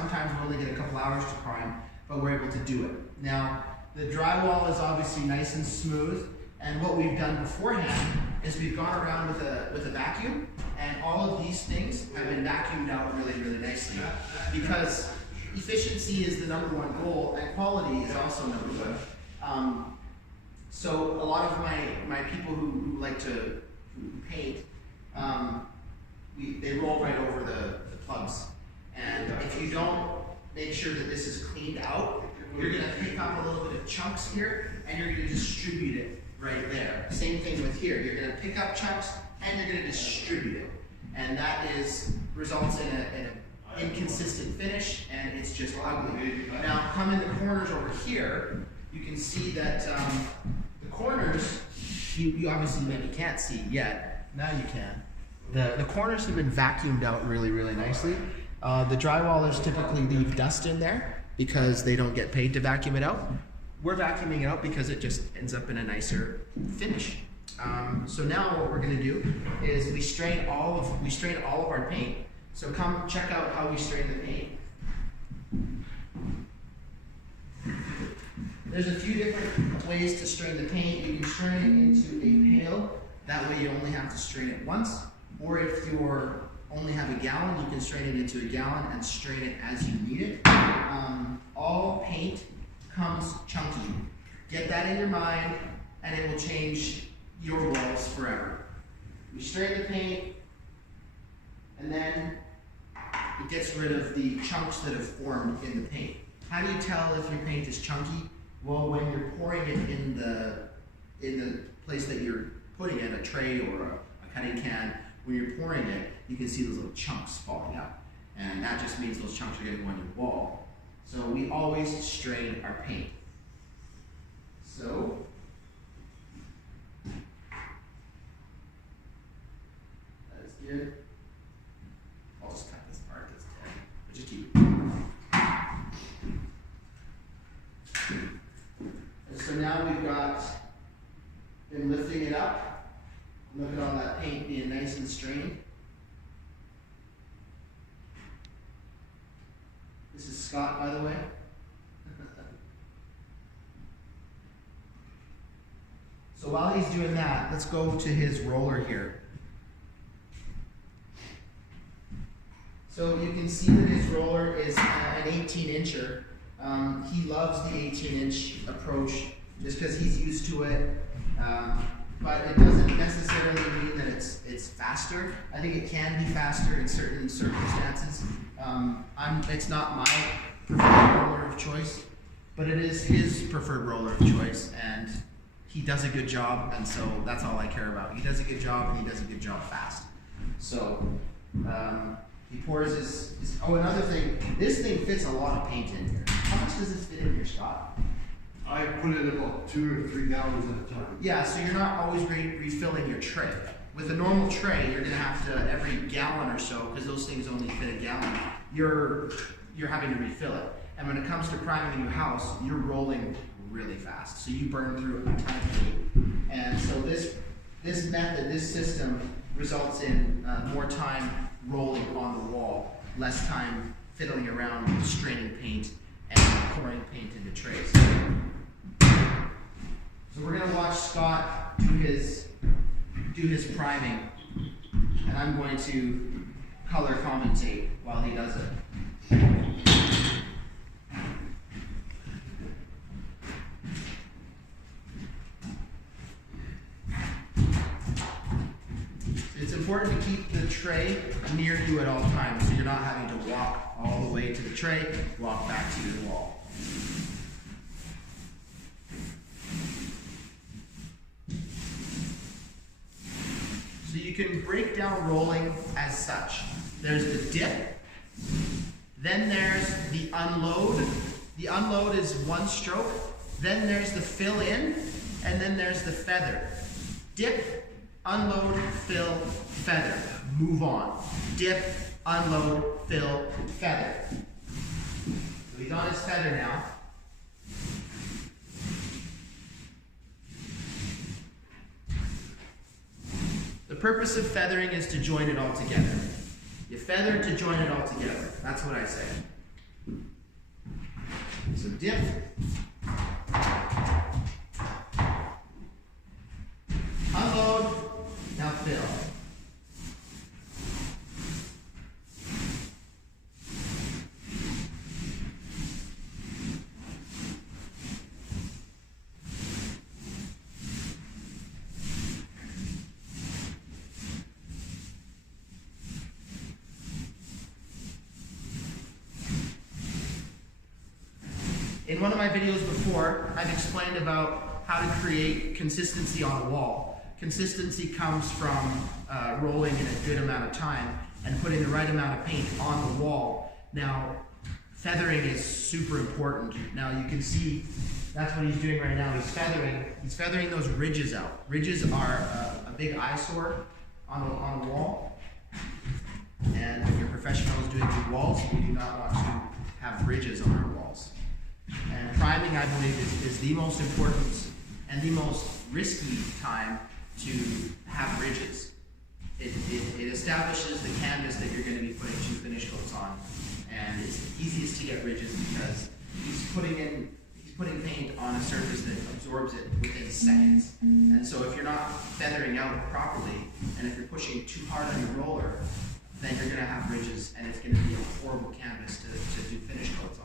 sometimes we only get a couple hours to prime, but we're able to do it. Now, the drywall is obviously nice and smooth, and what we've done beforehand is we've gone around with a vacuum, and all of these things have been vacuumed out really, really nicely, because efficiency is the #1 goal, and quality is also #1. So a lot of my people who like to paint, they roll right over the plugs. And if you don't make sure that this is cleaned out, you're gonna pick up a little bit of chunks here, and you're gonna distribute it right there. Same thing with here. You're gonna pick up chunks, and you're gonna distribute it. And that results in an inconsistent finish, and it's just ugly. Now, come in the corners over here, you can see that the corners, you obviously maybe can't see yet. Now you can. The corners have been vacuumed out really, really nicely. The drywallers typically leave dust in there because they don't get paid to vacuum it out. We're vacuuming it out because it just ends up in a nicer finish. So now what we're going to do is we strain all of our paint. So come check out how we strain the paint. There's a few different ways to strain the paint. You can strain it into a pail. That way you only have to strain it once. Or if you only have a gallon, you can strain it into a gallon and strain it as you need it. All paint comes chunky. Get that in your mind, and it will change your walls forever. We strain the paint, and then it gets rid of the chunks that have formed in the paint. How do you tell if your paint is chunky? Well, when you're pouring it in the place that you're putting it, a tray or a cutting can, when you're pouring it, you can see those little chunks falling out. And that just means those chunks are going to go on your wall. So we always strain our paint. So, that is good. I'll just cut this part that's dead, but just keep it. And so now we've been lifting it up. Look at all that paint being nice and strained. This is Scott, by the way. So while he's doing that, let's go to his roller here. So you can see that his roller is an 18-incher. He loves the 18-inch approach just because he's used to it. But it doesn't necessarily mean that it's faster. I think it can be faster in certain circumstances. It's not my preferred roller of choice, but it is his preferred roller of choice, and he does a good job, and so that's all I care about. He does a good job, and he does a good job fast. So he pours his oh, another thing, this thing fits a lot of paint in here. How much does this fit in here, Scott? I put in about 2 or 3 gallons at a time. Yeah, so you're not always refilling your tray. With a normal tray, you're going to have to, every gallon or so, because those things only fit a gallon, you're having to refill it. And when it comes to priming a new house, you're rolling really fast. So you burn through a ton of paint. And so this method, this system, results in more time rolling on the wall, less time fiddling around with straining paint and pouring paint into trays. So we're going to watch Scott do his priming, and I'm going to color commentate while he does it. It's important to keep the tray near you at all times, so you're not having to walk all the way to the tray, walk back to your wall. So you can break down rolling as such. There's the dip, then there's the unload. The unload is one stroke, then there's the fill in, and then there's the feather. Dip, unload, fill, feather. Move on. Dip, unload, fill, feather. So he's on his feather now. The purpose of feathering is to join it all together. You feather to join it all together. That's what I say. So dip. Unload. Now fill. In one of my videos before, I've explained about how to create consistency on a wall. Consistency comes from rolling in a good amount of time and putting the right amount of paint on the wall. Now, feathering is super important. Now you can see that's what he's doing right now. He's feathering those ridges out. Ridges are a big eyesore on the wall. And when you're professionals doing good walls, we do not want to have ridges on our walls. And priming, I believe, is the most important and the most risky time to have ridges. It establishes the canvas that you're going to be putting two finish coats on, and it's easiest to get ridges because he's putting paint on a surface that absorbs it within seconds. And so if you're not feathering out properly, and if you're pushing too hard on your roller, then you're going to have ridges, and it's going to be a horrible canvas to do finish coats